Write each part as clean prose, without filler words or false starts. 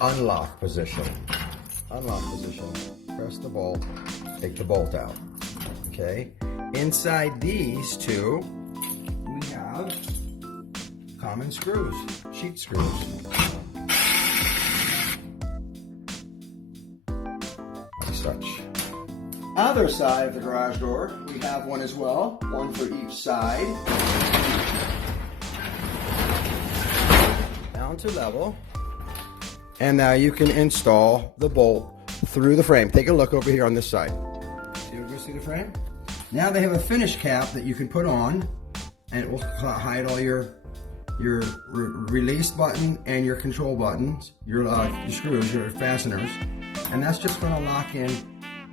unlock position. Unlock position. Press the bolt, take the bolt out. Okay? Inside these two, we have common screws, sheet screws. Like such. Other side of the garage door, we have one as well, one for each side. Down to level. And now you can install the bolt through the frame. Take a look over here on this side. See the frame? Now they have a finish cap that you can put on, and it will hide all your release button and your control buttons, your screws, your fasteners, and that's just going to lock in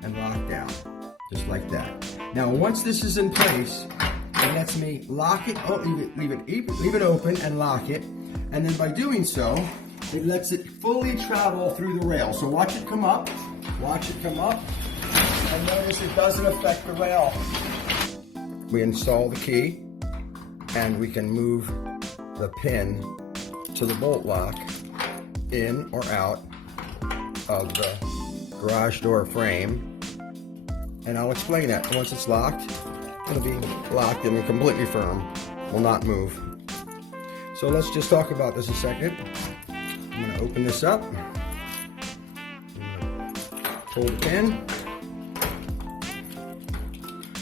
and lock down, just like that. Now once this is in place, it lets me lock it, leave it open and lock it, and then by doing so, it lets it fully travel through the rail. So watch it come up, and notice it doesn't affect the rail. We install the key, and we can move the pin to the bolt lock in or out of the garage door frame. And I'll explain that. Once it's locked, it'll be locked and completely firm, will not move. So let's just talk about this a second. I'm going to open this up. Pull the pin.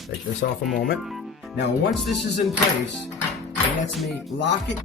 Take this off a moment. Now once this is in place, it lets me lock it